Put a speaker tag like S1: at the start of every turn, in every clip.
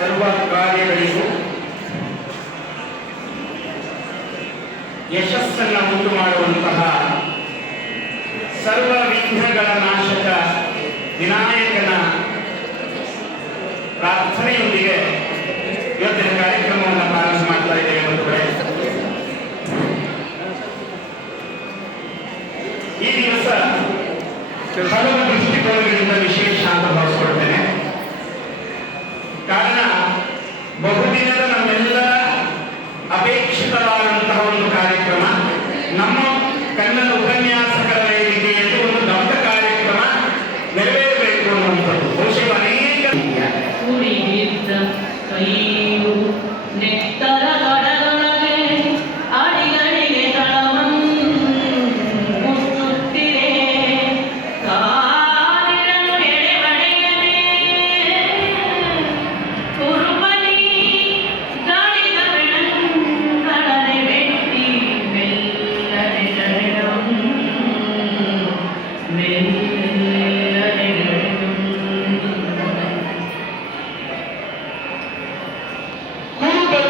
S1: ಸರ್ವ ಕಾರ್ಯಗಳಿಗೂ ಯಶಸ್ಸನ್ನು ಉಂಟು ಮಾಡುವಂತಹ ಸರ್ವ ವಿಘ್ನಗಳ ನಾಶಕ ವಿನಾಯಕನ ಪ್ರಾರ್ಥನೆಯೊಂದಿಗೆ ಇವತ್ತಿನ ಕಾರ್ಯಕ್ರಮವನ್ನು ಪ್ರಾರಂಭ ಮಾಡ್ತಾ ಇದ್ದೇವೆ ಬಂಧುಗಳೇ. ಈ ದಿವಸ ಹಲವು ಬಹುದಿನದ ನಮ್ಮೆಲ್ಲರ ಅಪೇಕ್ಷಿತವಾದಂತಹ ಒಂದು ಕಾರ್ಯಕ್ರಮ, ನಮ್ಮ ಕನ್ನಡ ಉಪನ್ಯಾಸಕರ ವೇದಿಕೆಯಲ್ಲಿ ಒಂದು ದೊಡ್ಡ ಕಾರ್ಯಕ್ರಮ ನೆರವೇರಬೇಕು ಅನ್ನುವಂಥದ್ದು. ಬಹುಶಃ ಅನೇಕ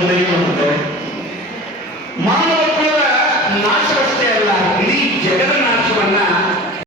S1: ನೋಡ್ತೇವೆ ಮಾನವ ಕುಲದ ನಾಶವಷ್ಟೇ ಅಲ್ಲ ಇಡೀ ಜಗದ ನಾಶವನ್ನ